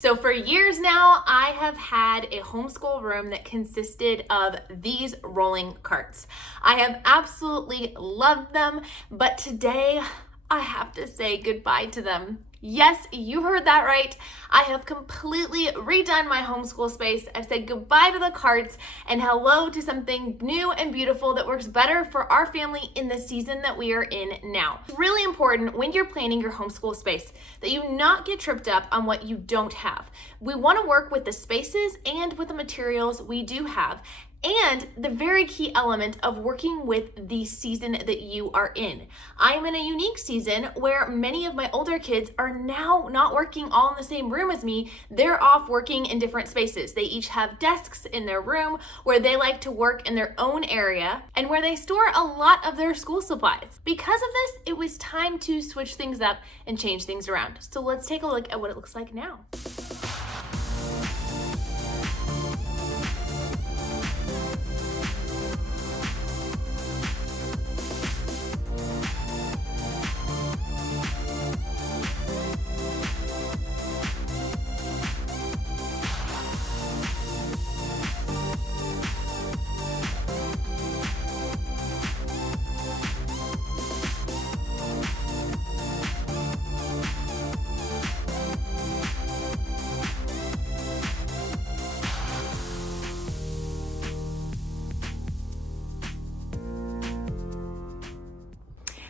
So for years now, I have had a homeschool room that consisted of these rolling carts. I have absolutely loved them, but today I have to say goodbye to them. Yes, you heard that right. I have completely redone my homeschool space. I've said goodbye to the carts and hello to something new and beautiful that works better for our family in the season that we are in now. It's really important when you're planning your homeschool space that you not get tripped up on what you don't have. We want to work with the spaces and with the materials we do have. And the very key element of working with the season that you are in. I'm in a unique season where many of my older kids are now not working all in the same room as me. They're off working in different spaces. They each have desks in their room where they like to work in their own area and where they store a lot of their school supplies. Because of this, it was time to switch things up and change things around. So let's take a look at what it looks like now.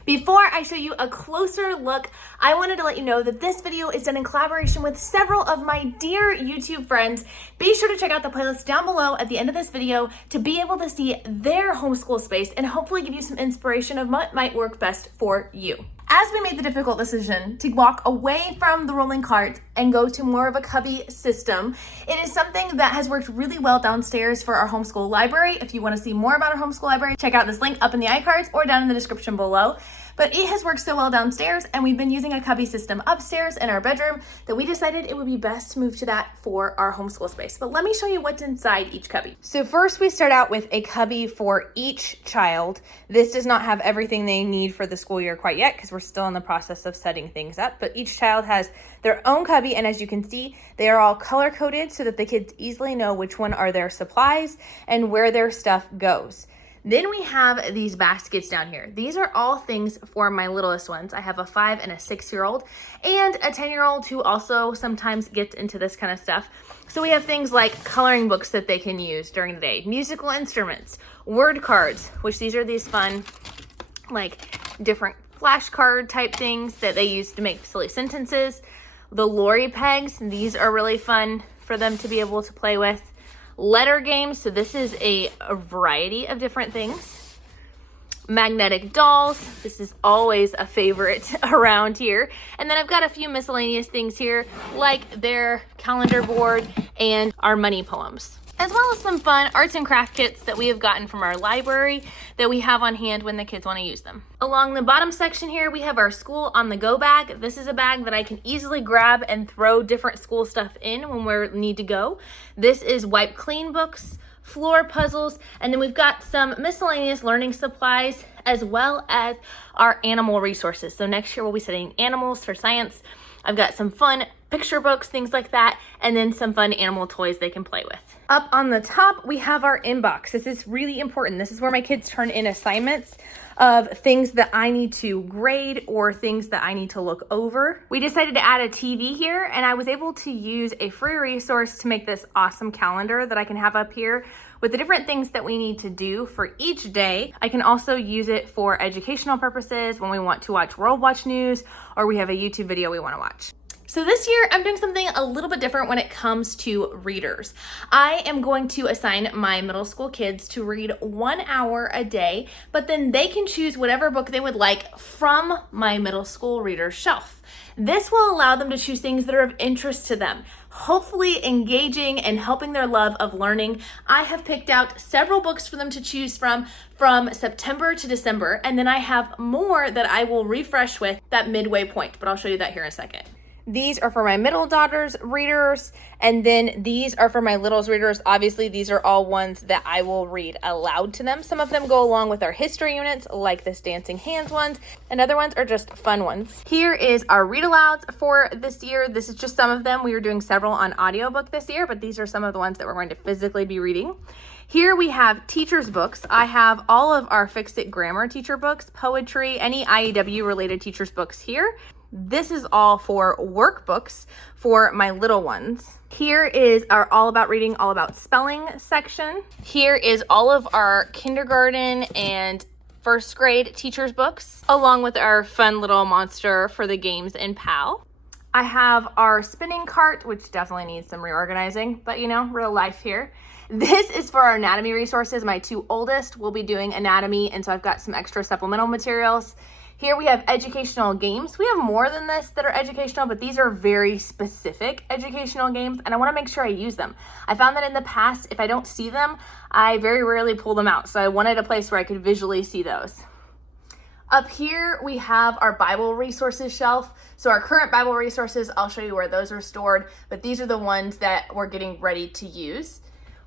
Before I show you a closer look, I wanted to let you know that this video is done in collaboration with several of my dear YouTube friends. Be sure to check out the playlist down below at the end of this video to be able to see their homeschool space and hopefully give you some inspiration of what might work best for you. As we made the difficult decision to walk away from the rolling cart and go to more of a cubby system, it is something that has worked really well downstairs for our homeschool library. If you want to see more about our homeschool library, check out this link up in the iCards or down in the description below. But it has worked so well downstairs, and we've been using a cubby system upstairs in our bedroom that we decided it would be best to move to that for our homeschool space. But let me show you what's inside each cubby. So first we start out with a cubby for each child. This does not have everything they need for the school year quite yet because we're still in the process of setting things up, but each child has their own cubby, and as you can see, they are all color coded so that the kids easily know which one are their supplies and where their stuff goes. Then we have these baskets down here. These are all things for my littlest ones. I have a 5 and a 6-year-old and a 10-year-old who also sometimes gets into this kind of stuff. So we have things like coloring books that they can use during the day, musical instruments, word cards, which these are these fun, like different flashcard type things that they use to make silly sentences. The Lori pegs, these are really fun for them to be able to play with. Letter games, so this is a variety of different things. Magnetic dolls, this is always a favorite around here. And then I've got a few miscellaneous things here, like their calendar board and our money poems, as well as some fun arts and craft kits that we have gotten from our library that we have on hand when the kids want to use them. Along the bottom section here, we have our school on the go bag. This is a bag that I can easily grab and throw different school stuff in when we need to go. This is wipe clean books, floor puzzles, and then we've got some miscellaneous learning supplies as well as our animal resources. So next year we'll be studying animals for science. I've got some fun picture books, things like that, and then some fun animal toys they can play with. Up on the top, we have our inbox. This is really important. This is where my kids turn in assignments of things that I need to grade or things that I need to look over. We decided to add a TV here, and I was able to use a free resource to make this awesome calendar that I can have up here with the different things that we need to do for each day. I can also use it for educational purposes when we want to watch WorldWatch.News or we have a YouTube video we want to watch. So this year, I'm doing something a little bit different when it comes to readers. I am going to assign my middle school kids to read 1 hour a day, but then they can choose whatever book they would like from my middle school reader shelf. This will allow them to choose things that are of interest to them, hopefully engaging and helping their love of learning. I have picked out several books for them to choose from September to December, and then I have more that I will refresh with that midway point, but I'll show you that here in a second. These are for my middle daughter's readers, and then these are for my little's readers. Obviously, these are all ones that I will read aloud to them. Some of them go along with our history units, like this dancing hands ones, and other ones are just fun ones. Here is our read alouds for this year. This is just some of them. We were doing several on audiobook this year, but these are some of the ones that we're going to physically be reading. Here we have teacher's books. I have all of our Fix-It grammar teacher books, poetry, any IEW related teacher's books here. This is all for workbooks for my little ones. Here is our all about reading, all about spelling section. Here is all of our kindergarten and first grade teacher's books, along with our fun little monster for the games and PAL. I have our spinning cart, which definitely needs some reorganizing, but you know, real life here. This is for our anatomy resources. My two oldest will be doing anatomy, and so I've got some extra supplemental materials. Here we have educational games. We have more than this that are educational, but these are very specific educational games, and I want to make sure I use them. I found that in the past, if I don't see them, I very rarely pull them out, so I wanted a place where I could visually see those. Up here, we have our Bible resources shelf. So our current Bible resources, I'll show you where those are stored, but these are the ones that we're getting ready to use.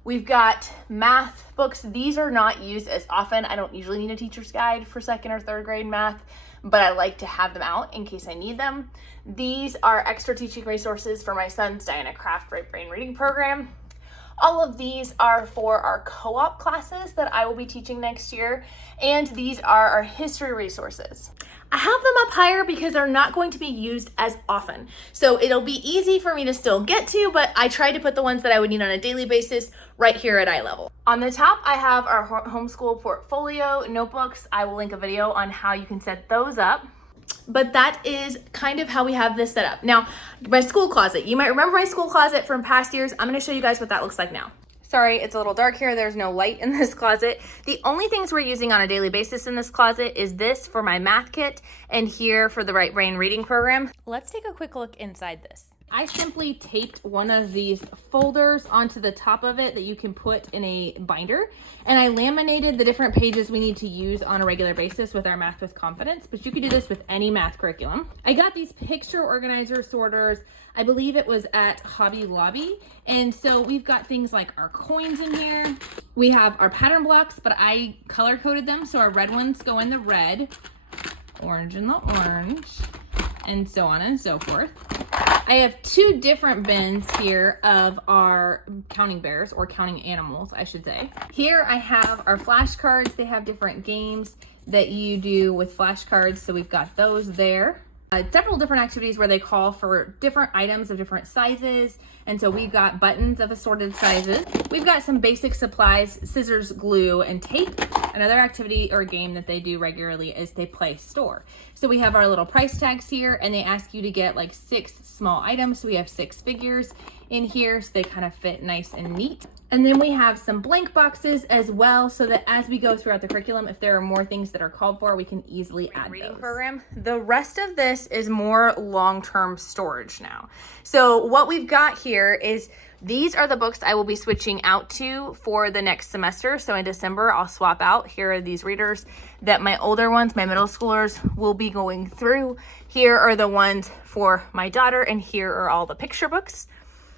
We've got math books. These are not used as often. I don't usually need a teacher's guide for second or third grade math, but I like to have them out in case I need them. These are extra teaching resources for my son's Diana Craft Right Brain Reading Program. All of these are for our co-op classes that I will be teaching next year, and these are our history resources. I have them up higher because they're not going to be used as often. So it'll be easy for me to still get to, but I try to put the ones that I would need on a daily basis right here at eye level. On the top, I have our homeschool portfolio notebooks. I will link a video on how you can set those up. But that is kind of how we have this set up. Now, my school closet. You might remember my school closet from past years. I'm going to show you guys what that looks like now. Sorry, it's a little dark here. There's no light in this closet. The only things we're using on a daily basis in this closet is this for my math kit and here for the Right Brain Reading Program. Let's take a quick look inside this. I simply taped one of these folders onto the top of it that you can put in a binder, and I laminated the different pages we need to use on a regular basis with our Math with Confidence, but you could do this with any math curriculum. I got these picture organizer sorters. I believe it was at Hobby Lobby, and so we've got things like our coins in here. We have our pattern blocks, but I color coded them, so our red ones go in the red, orange in the orange, and so on and so forth. I have two different bins here of our counting bears, or counting animals, I should say. Here I have our flashcards. They have different games that you do with flashcards, so we've got those there. Several different activities where they call for different items of different sizes, and so we've got buttons of assorted sizes. We've got some basic supplies, scissors, glue, and tape. Another activity or game that they do regularly is they play store. So we have our little price tags here, and they ask you to get like 6 small items. So we have 6 figures in here, so they kind of fit nice and neat. And then we have some blank boxes as well, so that as we go throughout the curriculum, if there are more things that are called for, we can easily add those. Program. The rest of this is more long-term storage now. So what we've got here is these are the books I will be switching out to for the next semester. So in December, I'll swap out. Here are these readers that my older ones, my middle schoolers, will be going through. Here are the ones for my daughter, and here are all the picture books.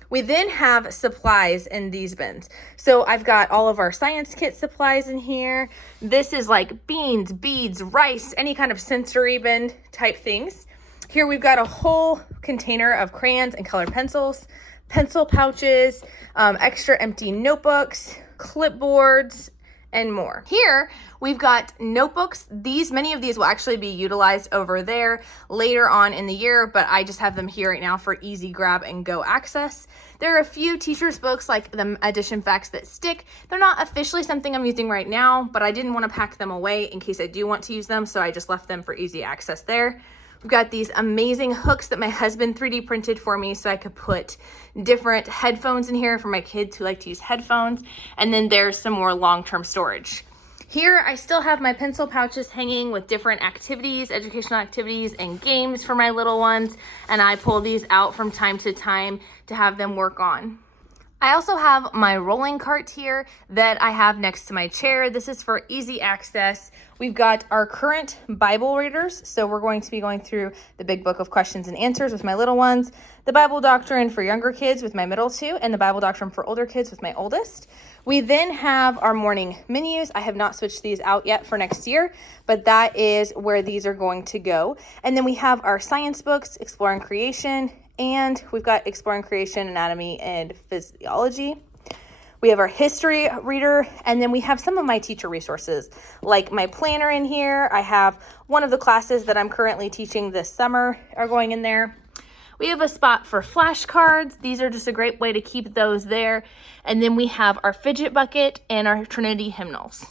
We then have supplies in these bins. So I've got all of our science kit supplies in here. This is like beans, beads, rice, any kind of sensory bin type things. Here we've got a whole container of crayons and colored pencils, pencil pouches, extra empty notebooks, clipboards, and more. Here we've got notebooks. Many of these will actually be utilized over there later on in the year, but I just have them here right now for easy grab and go access. There are a few teachers' books like the Addition Facts That Stick. They're not officially something I'm using right now, but I didn't want to pack them away in case I do want to use them, so I just left them for easy access there. We've got these amazing hooks that my husband 3D printed for me so I could put different headphones in here for my kids who like to use headphones. And then there's some more long-term storage. Here I still have my pencil pouches hanging with different activities, educational activities and games for my little ones. And I pull these out from time to time to have them work on. I also have my rolling cart here that I have next to my chair. This is for easy access. We've got our current Bible readers. So we're going to be going through the big book of questions and answers with my little ones, the Bible doctrine for younger kids with my middle two, and the Bible doctrine for older kids with my oldest. We then have our morning menus. I have not switched these out yet for next year, but that is where these are going to go. And then we have our science books, Exploring Creation, and we've got Exploring Creation, Anatomy, and Physiology. We have our history reader, and then we have some of my teacher resources, like my planner in here. I have one of the classes that I'm currently teaching this summer are going in there. We have a spot for flashcards. These are just a great way to keep those there. And then we have our fidget bucket and our Trinity hymnals.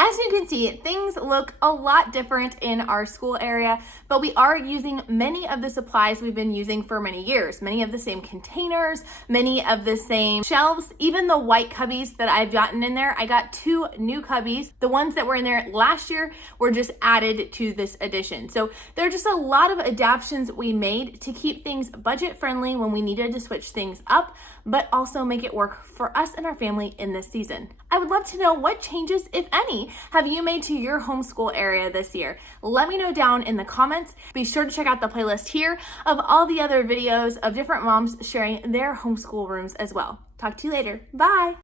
As you can see, things look a lot different in our school area, but we are using many of the supplies we've been using for many years. Many of the same containers, many of the same shelves, even the white cubbies that I've gotten in there. I got 2 new cubbies. The ones that were in there last year were just added to this edition. So there are just a lot of adaptations we made to keep things budget friendly when we needed to switch things up, but also make it work for us and our family in this season. I would love to know what changes, if any, have you made to your homeschool area this year? Let me know down in the comments. Be sure to check out the playlist here of all the other videos of different moms sharing their homeschool rooms as well. Talk to you later. Bye.